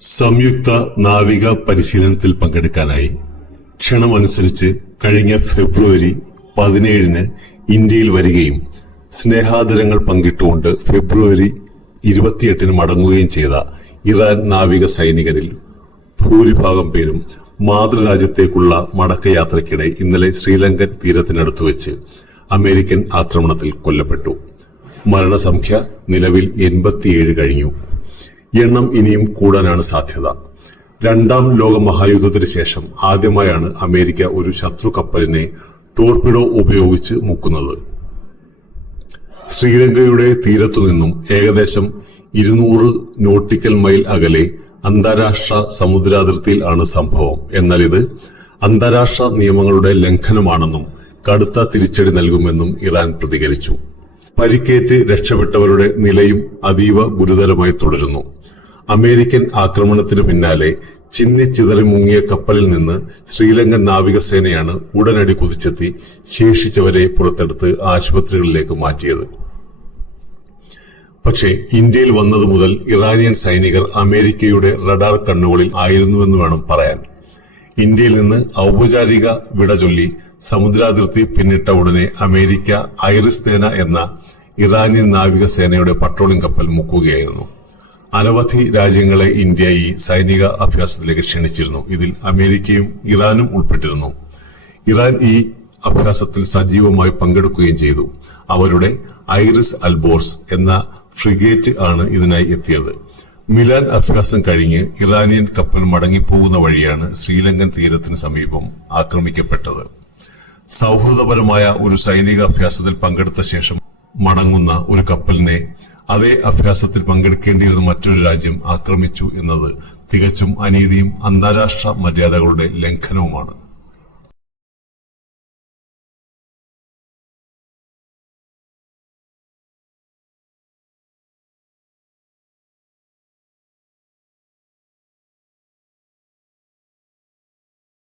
സംയുക്ത നാവിക പരിശീലനത്തിൽ പങ്കെടുക്കാനായി ക്ഷണമനുസരിച്ച് കഴിഞ്ഞ ഫെബ്രുവരി 17 ഇന്ത്യയിൽ വരികയും സ്നേഹാദരങ്ങൾ പങ്കിട്ടുകൊണ്ട് ഫെബ്രുവരി 28 മടങ്ങുകയും ചെയ്ത ഇറാൻ നാവിക സൈനികരിൽ ഭൂരിഭാഗം പേരും മാതൃരാജ്യത്തേക്കുള്ള മടക്കയാത്രയ്ക്കിടെ ഇന്നലെ ശ്രീലങ്കൻ തീരത്തിനടുത്ത് വെച്ച് അമേരിക്കൻ ആക്രമണത്തിൽ കൊല്ലപ്പെട്ടു. മരണസംഖ്യ നിലവിൽ 87 കഴിഞ്ഞു. എണ്ണം ഇനിയും കൂടാനാണ് സാധ്യത. രണ്ടാം ലോക മഹായുദ്ധത്തിന് ശേഷം ആദ്യമായാണ് അമേരിക്ക ഒരു ശത്രു കപ്പലിനെ ടോർപിഡോ ഉപയോഗിച്ച് മുക്കുന്നത്. ശ്രീലങ്കയുടെ തീരത്തുനിന്നും ഏകദേശം 200 നോട്ടിക്കൽ മൈൽ അകലെ അന്താരാഷ്ട്ര സമുദ്രാതിർത്തിയിൽ ആണ് സംഭവം. എന്നാൽ ഇത് അന്താരാഷ്ട്ര നിയമങ്ങളുടെ ലംഘനമാണെന്നും കടുത്ത തിരിച്ചടി നൽകുമെന്നും ഇറാൻ പ്രതികരിച്ചു. പരിക്കേറ്റ് രക്ഷപ്പെട്ടവരുടെ നിലയും അതീവ ഗുരുതരമായി തുടരുന്നു. അമേരിക്കൻ ആക്രമണത്തിന് പിന്നാലെ ചിന്നിച്ചിതറി മുങ്ങിയ കപ്പലിൽ നിന്ന് ശ്രീലങ്കൻ നാവികസേനയാണ് ഉടനടി കുതിച്ചെത്തി ശേഷിച്ചവരെ പുറത്തെടുത്ത് ആശുപത്രികളിലേക്ക് മാറ്റിയത്. പക്ഷേ ഇന്ത്യയിൽ വന്നതു മുതൽ ഇറാനിയൻ സൈനികർ അമേരിക്കയുടെ റഡാർ കണ്ണുകളിൽ ആയിരുന്നുവെന്ന് വേണം പറയാൻ. ഇന്ത്യയിൽ നിന്ന് ഔപചാരിക വിട ചൊല്ലി സമുദ്രാതിർത്തി പിന്നിട്ട ഉടനെ അമേരിക്ക ഐറിസ് സേന എന്ന ഇറാനിയൻ നാവികസേനയുടെ പട്രോളിംഗ് കപ്പൽ മുക്കുകയായിരുന്നു. അനവധി രാജ്യങ്ങളെ ഇന്ത്യ ഈ സൈനിക അഭ്യാസത്തിലേക്ക് ക്ഷണിച്ചിരുന്നു. ഇതിൽ അമേരിക്കയും ഇറാനും ഉൾപ്പെട്ടിരുന്നു. ഇറാൻ ഈ അഭ്യാസത്തിൽ സജീവമായി പങ്കെടുക്കുകയും ചെയ്തു. അവരുടെ ഐറിസ് അൽബോർസ് എന്ന ഫ്രിഗേറ്റ് ആണ് ഇതിനായി എത്തിയത്. മിലാൻ അഭ്യാസം കഴിഞ്ഞ് ഇറാനിയൻ കപ്പൽ മടങ്ങിപ്പോകുന്ന വഴിയാണ് ശ്രീലങ്കൻ തീരത്തിന് സമീപം ആക്രമിക്കപ്പെട്ടത്. സൗഹൃദപരമായ ഒരു സൈനിക അഭ്യാസത്തിൽ പങ്കെടുത്ത ശേഷം മടങ്ങുന്ന ഒരു കപ്പലിനെ അതേ അഭ്യാസത്തിൽ പങ്കെടുക്കേണ്ടിയിരുന്ന മറ്റൊരു രാജ്യം ആക്രമിച്ചു എന്നത് തികച്ചും അനീതിയും അന്താരാഷ്ട്ര മര്യാദകളുടെ ലംഘനവുമാണ്.